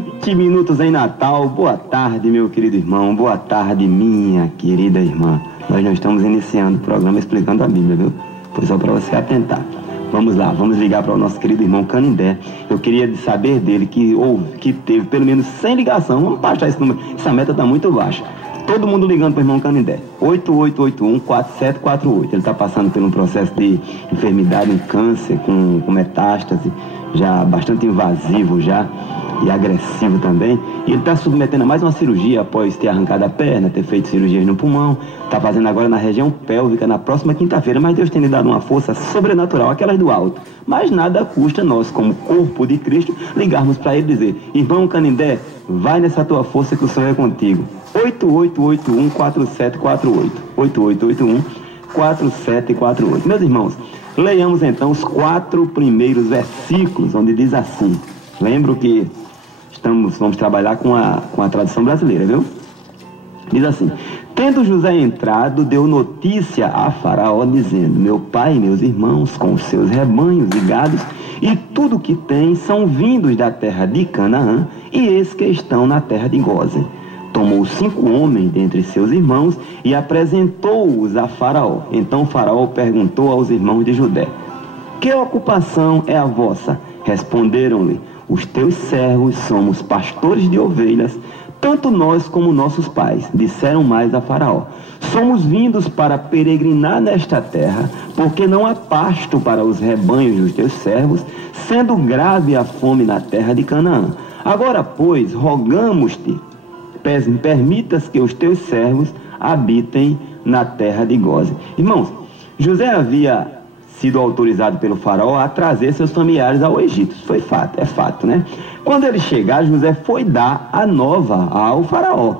20 minutos em Natal. Boa tarde, meu querido irmão. Boa tarde, minha querida irmã. Nós não estamos iniciando o programa explicando a Bíblia, viu? Foi só para você atentar. Vamos lá, vamos ligar para o nosso querido irmão Canindé. Eu queria saber dele que teve pelo menos 100 ligações. Vamos baixar esse número. Essa meta está muito baixa. Todo mundo ligando para o irmão Canindé. 8881-4748. Ele está passando por um processo de enfermidade, um câncer com metástase, já bastante invasivo já, e agressivo também. E ele está submetendo a mais uma cirurgia após ter arrancado a perna, ter feito cirurgias no pulmão. Está fazendo agora na região pélvica na próxima quinta-feira. Mas Deus tem lhe dado uma força sobrenatural, aquelas do alto. Mas nada custa nós, como corpo de Cristo, ligarmos para ele e dizer: irmão Canindé, vai nessa tua força que o Senhor é contigo. 8881-4748. 8881-4748. Meus irmãos, leiamos então os 4 primeiros versículos, onde diz assim. Lembro que vamos trabalhar com a tradução brasileira, viu? Diz assim: tendo José entrado, deu notícia a Faraó, dizendo: meu pai e meus irmãos, com os seus rebanhos e gados, e tudo que tem, são vindos da terra de Canaã, e eis que estão na terra de Gósen. Tomou 5 homens dentre seus irmãos e apresentou-os a Faraó. Então Faraó perguntou aos irmãos de José: que ocupação é a vossa? Responderam-lhe: os teus servos somos pastores de ovelhas, tanto nós como nossos pais. Disseram mais a Faraó: somos vindos para peregrinar nesta terra, porque não há pasto para os rebanhos dos teus servos, sendo grave a fome na terra de Canaã. Agora, pois, rogamos-te, permitas que os teus servos habitem na terra de Gósen. Irmãos, José havia sido autorizado pelo faraó a trazer seus familiares ao Egito. Isso foi fato, é fato, né? Quando eles chegaram, José foi dar a nova ao faraó.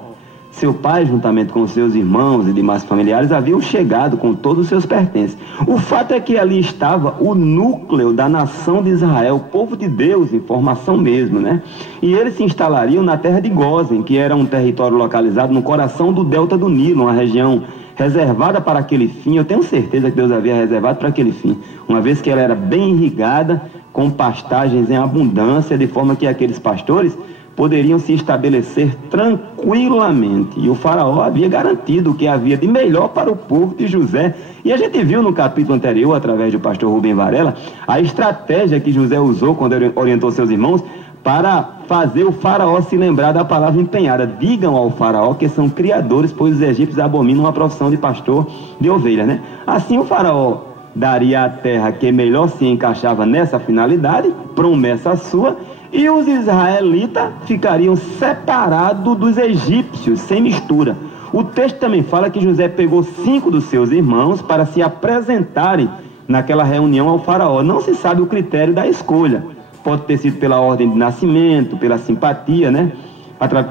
Seu pai, juntamente com seus irmãos e demais familiares, haviam chegado com todos os seus pertences. O fato é que ali estava o núcleo da nação de Israel, o povo de Deus, em formação mesmo, né? E eles se instalariam na terra de Gósen, que era um território localizado no coração do delta do Nilo, uma região reservada para aquele fim. Eu tenho certeza que Deus havia reservado para aquele fim, uma vez que ela era bem irrigada, com pastagens em abundância, de forma que aqueles pastores poderiam se estabelecer tranquilamente. E o faraó havia garantido o que havia de melhor para o povo de José. E a gente viu no capítulo anterior, através do pastor Rubem Varela, a estratégia que José usou quando ele orientou seus irmãos para fazer o faraó se lembrar da palavra empenhada. Digam ao faraó que são criadores, pois os egípcios abominam a profissão de pastor de ovelhas, né? Assim o faraó daria a terra que melhor se encaixava nessa finalidade, promessa sua, e os israelitas ficariam separados dos egípcios, sem mistura. O texto também fala que José pegou 5 dos seus irmãos para se apresentarem naquela reunião ao faraó. Não se sabe o critério da escolha. Pode ter sido pela ordem de nascimento, pela simpatia, né?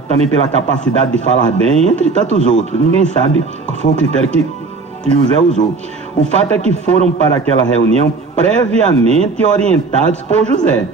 Também pela capacidade de falar bem, entre tantos outros. Ninguém sabe qual foi o critério que José usou. O fato é que foram para aquela reunião previamente orientados por José.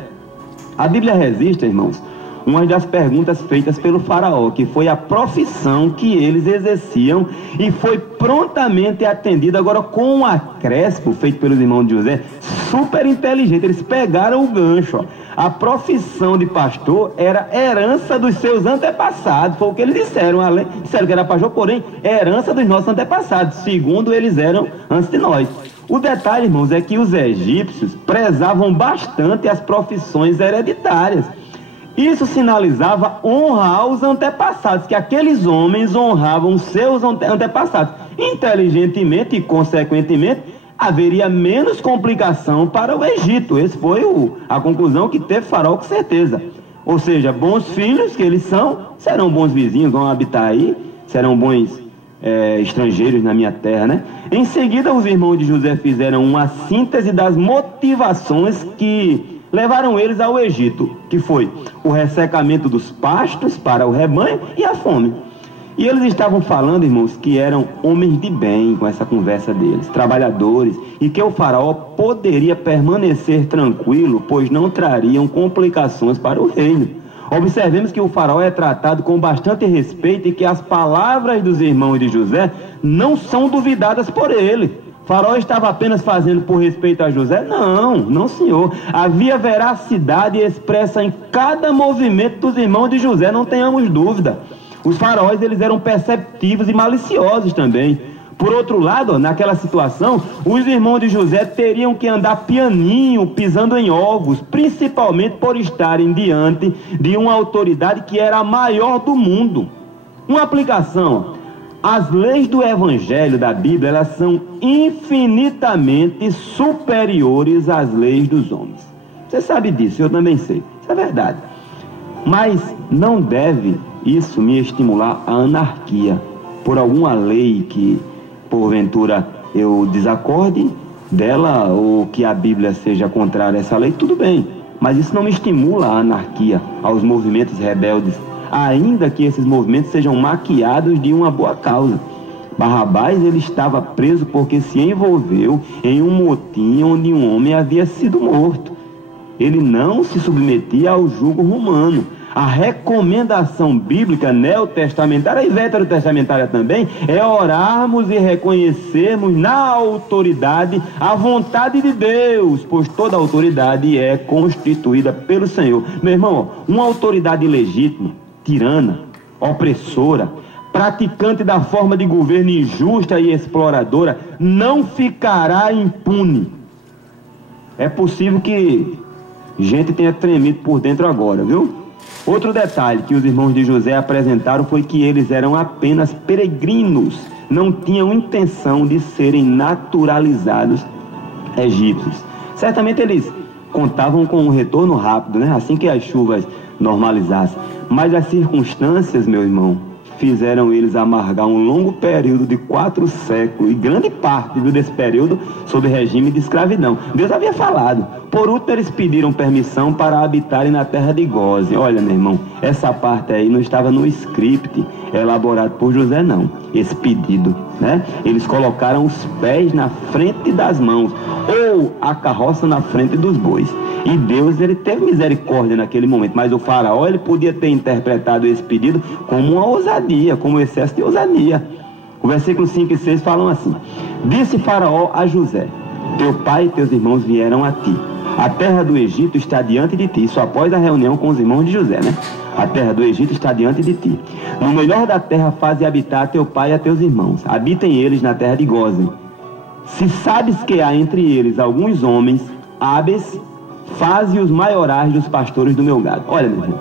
A Bíblia registra, irmãos, uma das perguntas feitas pelo faraó, que foi a profissão que eles exerciam, e foi prontamente atendida, agora com um acréscimo feito pelos irmãos de José, super inteligente. Eles pegaram o gancho, ó. A profissão de pastor era herança dos seus antepassados, foi o que eles disseram. Disseram que era pastor, porém, herança dos nossos antepassados, segundo eles eram antes de nós. O detalhe, irmãos, é que os egípcios prezavam bastante as profissões hereditárias. Isso sinalizava honra aos antepassados, que aqueles homens honravam seus antepassados. Inteligentemente e consequentemente, haveria menos complicação para o Egito. Essa foi a conclusão que teve Faraó, com certeza. Ou seja, bons filhos que eles são, serão bons vizinhos, vão habitar aí, serão bons estrangeiros na minha terra, né? Em seguida, os irmãos de José fizeram uma síntese das motivações que levaram eles ao Egito, que foi o ressecamento dos pastos para o rebanho e a fome. E eles estavam falando, irmãos, que eram homens de bem com essa conversa deles, trabalhadores, e que o faraó poderia permanecer tranquilo, pois não trariam complicações para o reino. Observemos que o faraó é tratado com bastante respeito e que as palavras dos irmãos de José não são duvidadas por ele. Faraó estava apenas fazendo por respeito a José? Não, não senhor. Havia veracidade expressa em cada movimento dos irmãos de José, não tenhamos dúvida. Os faraós, eles eram perceptivos e maliciosos também. Por outro lado, naquela situação, os irmãos de José teriam que andar pianinho, pisando em ovos, principalmente por estarem diante de uma autoridade que era a maior do mundo. Uma aplicação: as leis do Evangelho da Bíblia, elas são infinitamente superiores às leis dos homens. Você sabe disso, eu também sei, isso é verdade. Mas não deve isso me estimular a anarquia por alguma lei que porventura eu desacorde dela, ou que a Bíblia seja contrária a essa lei, tudo bem, mas isso não me estimula a anarquia, aos movimentos rebeldes, ainda que esses movimentos sejam maquiados de uma boa causa. Barrabás, ele estava preso porque se envolveu em um motim onde um homem havia sido morto. Ele não se submetia ao jugo romano. A recomendação bíblica neotestamentária e veterotestamentária também é orarmos e reconhecermos na autoridade a vontade de Deus, pois toda autoridade é constituída pelo Senhor. Meu irmão, uma autoridade ilegítima, tirana, opressora, praticante da forma de governo injusta e exploradora, não ficará impune. É possível que gente tenha tremido por dentro agora, viu? Outro detalhe que os irmãos de José apresentaram foi que eles eram apenas peregrinos, não tinham intenção de serem naturalizados egípcios. Certamente eles contavam com um retorno rápido, né? Assim que as chuvas normalizassem. Mas as circunstâncias, meu irmão, fizeram eles amargar um longo período de 4 séculos, e grande parte desse período sob regime de escravidão. Deus havia falado. Por último, eles pediram permissão para habitarem na terra de Gósen. Olha, meu irmão, essa parte aí não estava no script elaborado por José, não. Esse pedido, né? Eles colocaram os pés na frente das mãos, ou a carroça na frente dos bois. E Deus, ele teve misericórdia naquele momento, mas o faraó, ele podia ter interpretado esse pedido como uma ousadia, como um excesso de ousadia. O versículo 5 e 6 falam assim: disse Faraó a José: teu pai e teus irmãos vieram a ti. A terra do Egito está diante de ti. Isso após a reunião com os irmãos de José, né? A terra do Egito está diante de ti. No melhor da terra faze habitar a teu pai e a teus irmãos. Habitem eles na terra de Gósen. Se sabes que há entre eles alguns homens hábeis, faze os maiorais dos pastores do meu gado. Olha, meu irmão,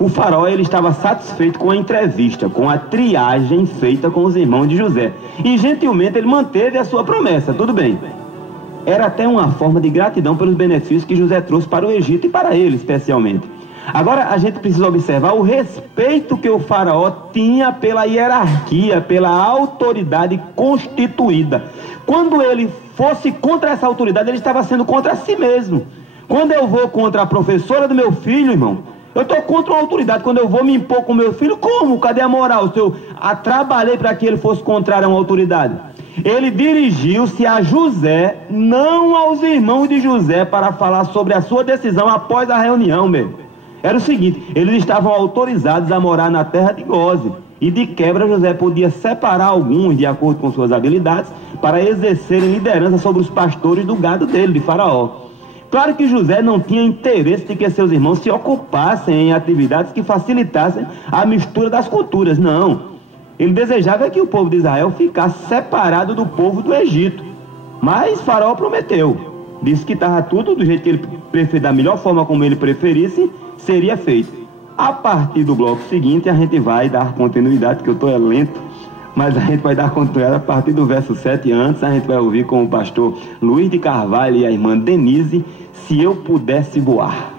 o faraó, ele estava satisfeito com a entrevista, com a triagem feita com os irmãos de José. E gentilmente ele manteve a sua promessa, tudo bem. Era até uma forma de gratidão pelos benefícios que José trouxe para o Egito e para ele especialmente. Agora a gente precisa observar o respeito que o faraó tinha pela hierarquia, pela autoridade constituída. Quando ele fosse contra essa autoridade, ele estava sendo contra si mesmo. Quando eu vou contra a professora do meu filho, irmão, eu estou contra uma autoridade. Quando eu vou me impor com meu filho, como? Cadê a moral? Se eu trabalhei para que ele fosse contrário a uma autoridade. Ele dirigiu-se a José, não aos irmãos de José, para falar sobre a sua decisão após a reunião, meu. Era o seguinte: eles estavam autorizados a morar na terra de Gósen, e de quebra José podia separar alguns de acordo com suas habilidades para exercerem liderança sobre os pastores do gado dele, de Faraó. Claro que José não tinha interesse de que seus irmãos se ocupassem em atividades que facilitassem a mistura das culturas, não. Ele desejava que o povo de Israel ficasse separado do povo do Egito. Mas Faraó prometeu. Disse que estava tudo do jeito que ele preferia, da melhor forma como ele preferisse, seria feito. A partir do bloco seguinte, a gente vai dar continuidade, que eu estou lento, mas a gente vai dar continuidade a partir do verso 7. Antes, a gente vai ouvir com o pastor Luiz de Carvalho e a irmã Denise, Se Eu Pudesse Voar.